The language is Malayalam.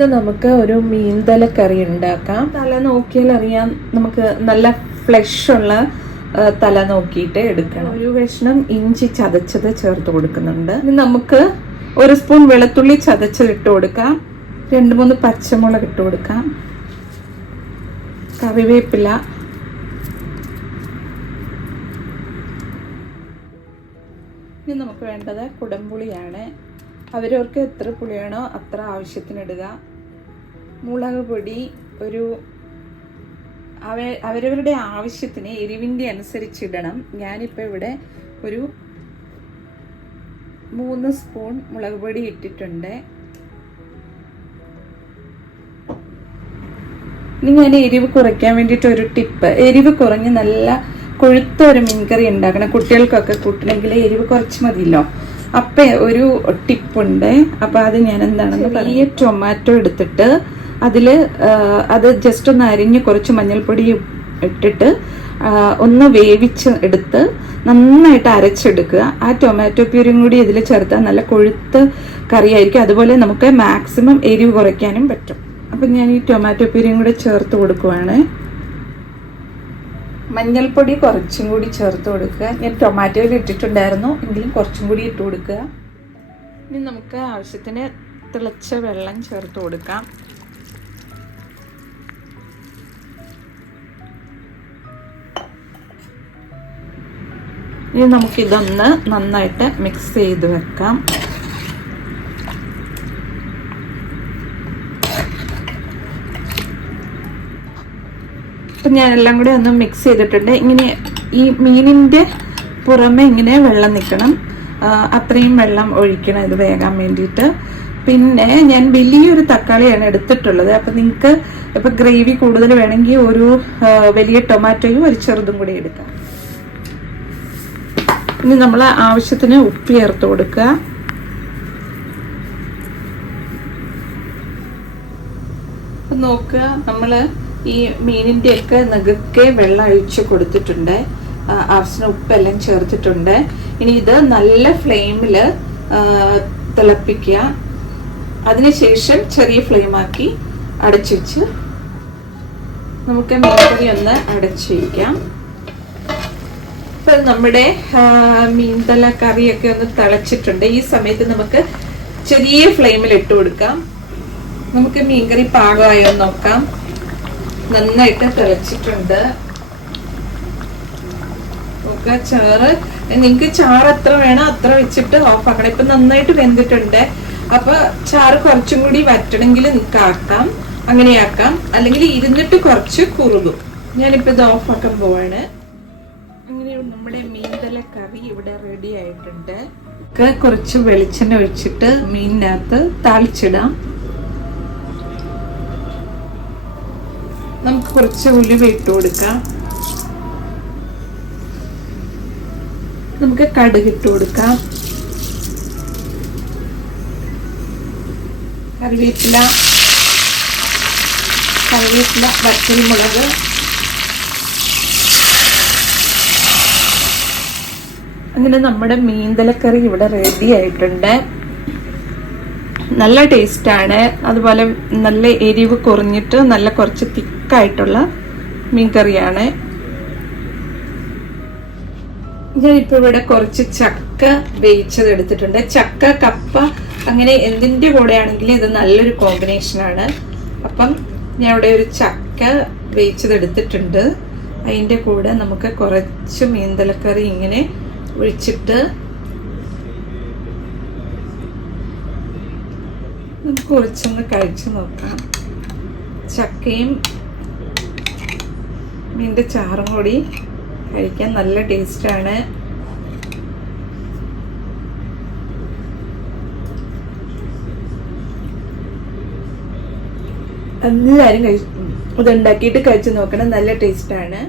ഇത് നമുക്ക് ഒരു മീൻതല കറി ഉണ്ടാക്കാം. തല നോക്കിയാൽ അറിയാം നമുക്ക് നല്ല ഫ്ലഷ് ഉള്ള തല നോക്കിയിട്ട് എടുക്കണം. ഒരു കഷ്ണം ഇഞ്ചി ചതച്ചത് ചേർത്ത് കൊടുക്കുന്നുണ്ട്. ഇനി നമുക്ക് ഒരു സ്പൂൺ വെളുത്തുള്ളി ചതച്ചത് ഇട്ട് കൊടുക്കാം. രണ്ട് മൂന്ന് പച്ചമുളക് ഇട്ട് കൊടുക്കാം. കറിവേപ്പില. ഇനി നമുക്ക് വേണ്ടത് കുടംപുളിയാണ്. അവരവർക്ക് എത്ര പുളിയാണോ അത്ര ആവശ്യത്തിനിടുക. മുളക് പൊടി ഒരു അവ അവരവരുടെ ആവശ്യത്തിന് എരിവിന്റെ അനുസരിച്ചിടണം. ഞാനിപ്പോൾ ഇവിടെ ഒരു മൂന്ന് സ്പൂൺ മുളക് പൊടി ഇട്ടിട്ടുണ്ട്. ഇനി ഞാൻ എരിവ് കുറയ്ക്കാൻ വേണ്ടിയിട്ട് ഒരു ടിപ്പ്. എരിവ് കുറഞ്ഞ് നല്ല കൊഴുത്ത ഒരു മീൻകറി ഉണ്ടാക്കണം. കുട്ടികൾക്കൊക്കെ കൂട്ടണമെങ്കിൽ എരിവ് കുറച്ച് മതിയല്ലോ. അപ്പം ഒരു ടിപ്പുണ്ട്. അപ്പം അത് ഞാൻ എന്താണെന്ന് വലിയ ടൊമാറ്റോ എടുത്തിട്ട് അതിൽ ആ, അത് ജസ്റ്റ് ഒന്ന് അരിഞ്ഞ് കുറച്ച് മഞ്ഞൾപ്പൊടി ഇട്ടിട്ട് ഒന്ന് വേവിച്ച് എടുത്ത് നന്നായിട്ട് അരച്ചെടുക്കുക. ആ ടൊമാറ്റോ പ്യൂരിയും കൂടി ഇതിൽ ചേർത്താൽ നല്ല കൊഴുത്ത് കറിയായിരിക്കും. അതുപോലെ നമുക്ക് മാക്സിമം എരിവ് കുറയ്ക്കാനും പറ്റും. അപ്പം ഞാൻ ഈ ടൊമാറ്റോ പ്യൂരിയും കൂടി ചേർത്ത് കൊടുക്കുവാണ്. മഞ്ഞൾപ്പൊടി കുറച്ചും കൂടി ചേർത്ത് കൊടുക്കുക. ഞാൻ ടൊമാറ്റോയിൽ ഇട്ടിട്ടുണ്ടായിരുന്നു. എങ്കിലും കുറച്ചും കൂടി ഇട്ട് കൊടുക്കുക. ഇനി നമുക്ക് ആവശ്യത്തിന് തിളച്ച വെള്ളം ചേർത്ത് കൊടുക്കാം. ഇനി നമുക്കിതൊന്ന് നന്നായിട്ട് മിക്സ് ചെയ്ത് വെക്കാം. ഞാൻ ഞാനെല്ലാം കൂടി ഒന്ന് മിക്സ് ചെയ്തിട്ടുണ്ട്. ഇങ്ങനെ ഈ മീനിന്റെ പുറമെ ഇങ്ങനെ വെള്ളം നിൽക്കണം. അത്രയും വെള്ളം ഒഴിക്കണം ഇത് വേകാൻ വേണ്ടിയിട്ട്. പിന്നെ ഞാൻ വലിയൊരു തക്കാളിയാണ് എടുത്തിട്ടുള്ളത്. അപ്പം നിങ്ങൾക്ക് ഇപ്പം ഗ്രേവി കൂടുതൽ വേണമെങ്കിൽ ഒരു വലിയ ടൊമാറ്റോയും ഒരു ചെറുതും കൂടി എടുക്കാം. ഇനി നമ്മൾ ആവശ്യത്തിന് ഉപ്പ് ചേർത്ത് കൊടുക്കുക. നോക്കുക നമ്മൾ ഈ മീനിന്റെ ഒക്കെ നെകുക്കെ വെള്ളം അഴിച്ച് കൊടുത്തിട്ടുണ്ട്. ആവശ്യത്തിന് ഉപ്പെല്ലാം ചേർത്തിട്ടുണ്ട്. ഇനി ഇത് നല്ല ഫ്ലെയിമിൽ തിളപ്പിക്കുക. അതിനുശേഷം ചെറിയ ഫ്ലെയിമാക്കി അടച്ചു വെച്ച് നമുക്ക് മീൻകറി ഒന്ന് അടച്ചു വയ്ക്കാം ഇപ്പൊ നമ്മുടെ മീൻതല കറിയൊക്കെ ഒന്ന് തിളച്ചിട്ടുണ്ട്. ഈ സമയത്ത് നമുക്ക് ചെറിയ ഫ്ലെയിമിൽ ഇട്ട് കൊടുക്കാം. നമുക്ക് മീൻകറി പാകമായോ നോക്കാം. നന്നായിട്ട് തിളച്ചിട്ടുണ്ട്. ചാറ്. നിങ്ങൾക്ക് ചാറ് എത്ര വേണോ അത്ര വെച്ചിട്ട് ഓഫ് ആക്കണം. ഇപ്പൊ നന്നായിട്ട് വെന്തിട്ടുണ്ട്. അപ്പൊ ചാറ് കുറച്ചും കൂടി വറ്റണമെങ്കിൽ നിങ്ങൾക്ക് ആക്കാം. അങ്ങനെയാക്കാം. അല്ലെങ്കിൽ ഇരുന്നിട്ട് കുറച്ച് കുറുകും. ഞാനിപ്പോ ഇത് ഓഫ് ആക്കാൻ പോവാണ്. അങ്ങനെ നമ്മുടെ മീൻതല കറി ഇവിടെ റെഡി ആയിട്ടുണ്ട്. കുറച്ച് വെളിച്ചെണ്ണ ഒഴിച്ചിട്ട് മീനിനകത്ത് താളിച്ചിടാം. നമുക്ക് കുറച്ച് ഉലുവ ഇട്ട് കൊടുക്കാം. നമുക്ക് കടുക് ഇട്ട് കൊടുക്കാം. കറിവേപ്പില കറിവേപ്പില വറ്റൽമുളക്. അങ്ങനെ നമ്മുടെ മീൻതലക്കറി ഇവിടെ റെഡി ആയിട്ടുണ്ട്. നല്ല ടേസ്റ്റാണ് അതുപോലെ നല്ല എരിവ് കുറഞ്ഞിട്ട് നല്ല കുറച്ച് തിക്കായിട്ടുള്ള മീൻകറിയാണ്. ഞാനിപ്പോൾ ഇവിടെ കുറച്ച് ചക്ക വേവിച്ചത് എടുത്തിട്ടുണ്ട്. ചക്ക കപ്പ അങ്ങനെ എന്തിന്റെ കൂടെയാണെങ്കിലും ഇത് നല്ലൊരു കോമ്പിനേഷനാണ് അപ്പം ഞാൻ ഇവിടെ ഒരു ചക്ക വേവിച്ചത് എടുത്തിട്ടുണ്ട്. അതിന്റെ കൂടെ നമുക്ക് കുറച്ച് മീൻതലക്കറി ഇങ്ങനെ ഒഴിച്ചിട്ട് നമുക്ക് കുറച്ചൊന്ന് കഴിച്ചു നോക്കാം. ചക്കയും മീന്റെ ചാറും കൂടി കഴിക്കാൻ നല്ല ടേസ്റ്റാണ് എല്ലാവരും കഴി ഇതുണ്ടാക്കിയിട്ട് കഴിച്ചു നോക്കണം. നല്ല ടേസ്റ്റാണ്